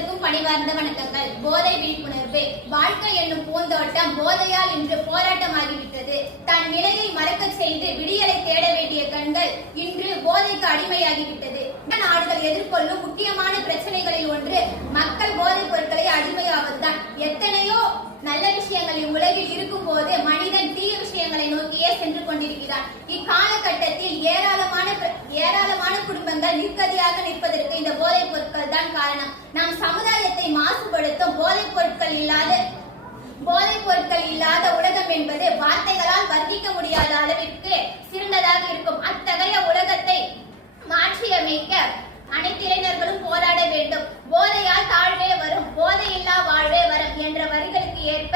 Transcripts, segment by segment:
அனைவருக்கும் பணிவார்ந்த வணக்கங்கள். போதை விழிப்புணர்வு. வாழ்க்கை என்னும் பூந்தோட்டம் போதையால் இன்று போராட்டமாகிவிட்டது. தன் நிலையை மறக்க செய்து விடியலை தேட வேண்டிய கண்கள் இன்று போதைக்கு அடிமையாகிவிட்டது. நாடுகள் எதிர்கொள்ளும் முக்கியமான பிரச்சனைகளில் ஒன்று மக்கள் போதைப் பொருட்களை அடிமையாவதுதான். எத்தனையோ நல்ல விஷயங்கள் இவ்வுலகில் இருக்கும் போது மனிதன் தீய விஷயங்களை நோக்கியே சென்று கொண்டிருக்கிறான். இக்காலகட்டத்தில் ஏராளமான குடும்பங்கள் நிர்கதியாக நிற்பதற்கு இந்த போதைப் பொருட்கள் தான் காரணம். நம் சமுதாயத்தை மாசுபடுத்தும் போதைப் பொருட்கள் இல்லாத உலகம் என்பது வார்த்தைகளால் வர்ணிக்க முடியாத அளவிற்கு சிறந்ததாக இருக்கும். அத்தகைய உலகத்தை மாற்றியமைக்க அனைத்து இளைஞர்களும் போராட வேண்டும். போதையால் தாழ்வே வரும், போதையில்லா வாழ்வே வரும் என்ற வரிகளுக்கு ஏற்ப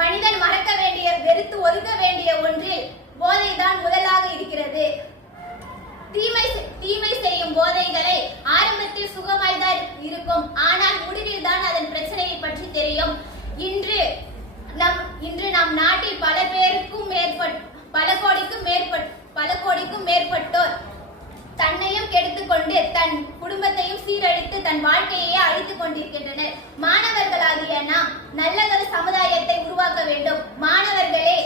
மனிதன் மறக்க வேண்டிய, வெறுத்து ஒதுக்க வேண்டிய ஒன்றில் போதைதான் முதலாக இருக்கிறது. தீமை செய்யும் போதைகளை ஆரம்பத்தில் சுகமாய்தான் இருக்கும், ஆனால் முடிவில் தான் அதன் பிரச்சனையை பற்றி தெரியும். இன்று நம் நாட்டில் பல கோடிக்கும் மேற்பட்டோர் தன்னையும் கெடுத்துக்கொண்டு தன் குடும்பத்தையும் சீரழித்து தன் வாழ்க்கையே அழித்துக் கொண்டிருக்கின்றனர். மாணவர்களாகிய நாம் நல்லதொரு சமுதாயத்தை உருவாக்க வேண்டும். மாணவர்களே,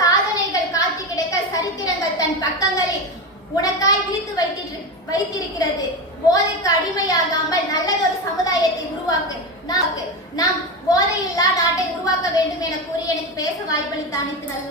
சாதனைகள் காத்து கிடக்க சரித்திரங்கள் தன் பக்கங்களில் உனக்காய் விரித்து வைத்திருக்கிறது. போதைக்கு அடிமையாகாமல் நல்லதொரு சமுதாயத்தை உருவாக்க நாம் போதையில்லா நாட்டை உருவாக்க வேண்டும் என கூறி எனக்கு பேச வாய்ப்பளித்த அனைத்து நல்ல